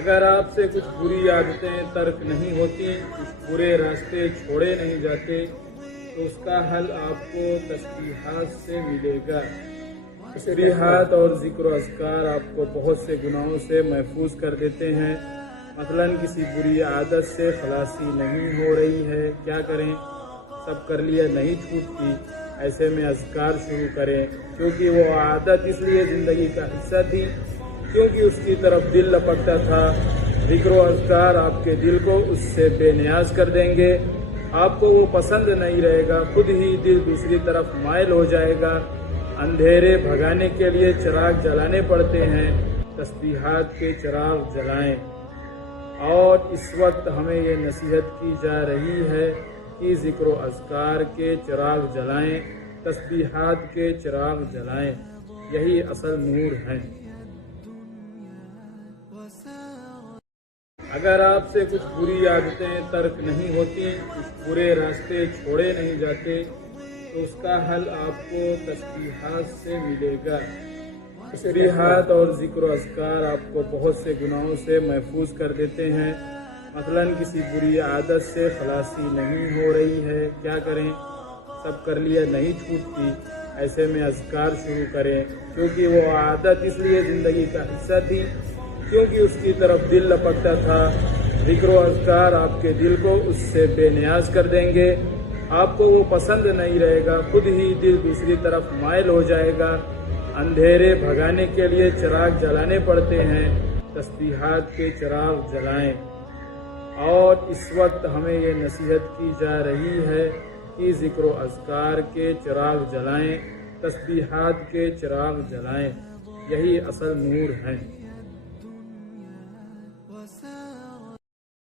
اگر آپ سے کچھ بری عادتیں ترک نہیں ہوتی، کچھ برے راستے چھوڑے نہیں جاتے، تو اس کا حل آپ کو تسبیحات سے ملے گا۔ تسبیحات اور ذکر و اذکار آپ کو بہت سے گناہوں سے محفوظ کر دیتے ہیں۔ مثلاً کسی بری عادت سے خلاصی نہیں ہو رہی ہے، کیا کریں؟ سب کر لیا، نہیں چھوٹتی، ایسے میں اذکار شروع کریں، کیونکہ وہ عادت اس لیے زندگی کا حصہ تھی، کیونکہ اس کی طرف دل لپکتا تھا۔ ذکر و اذکار آپ کے دل کو اس سے بے نیاز کر دیں گے، آپ کو وہ پسند نہیں رہے گا، خود ہی دل دوسری طرف مائل ہو جائے گا۔ اندھیرے بھگانے کے لیے چراغ جلانے پڑتے ہیں، تسبیحات کے چراغ جلائیں۔ اور اس وقت ہمیں یہ نصیحت کی جا رہی ہے کہ ذکر و اذکار کے چراغ جلائیں، تسبیحات کے چراغ جلائیں، یہی اصل نور ہے۔ اگر آپ سے کچھ بری عادتیں ترک نہیں ہوتی، کچھ برے راستے چھوڑے نہیں جاتے، تو اس کا حل آپ کو تسبیحات سے ملے گا۔ تسبیحات اور ذکر و اذکار آپ کو بہت سے گناہوں سے محفوظ کر دیتے ہیں۔ مثلاً کسی بری عادت سے خلاصی نہیں ہو رہی ہے، کیا کریں؟ سب کر لیا، نہیں چھوٹتی، ایسے میں اذکار شروع کریں، کیونکہ وہ عادت اس لیے زندگی کا حصہ تھی، کیونکہ اس کی طرف دل لپکتا تھا۔ ذکر و اذکار آپ کے دل کو اس سے بے نیاز کر دیں گے، آپ کو وہ پسند نہیں رہے گا، خود ہی دل دوسری طرف مائل ہو جائے گا۔ اندھیرے بھگانے کے لیے چراغ جلانے پڑتے ہیں، تسبیحات کے چراغ جلائیں۔ اور اس وقت ہمیں یہ نصیحت کی جا رہی ہے کہ ذکر و اذکار کے چراغ جلائیں، تسبیحات کے چراغ جلائیں، یہی اصل نور ہے۔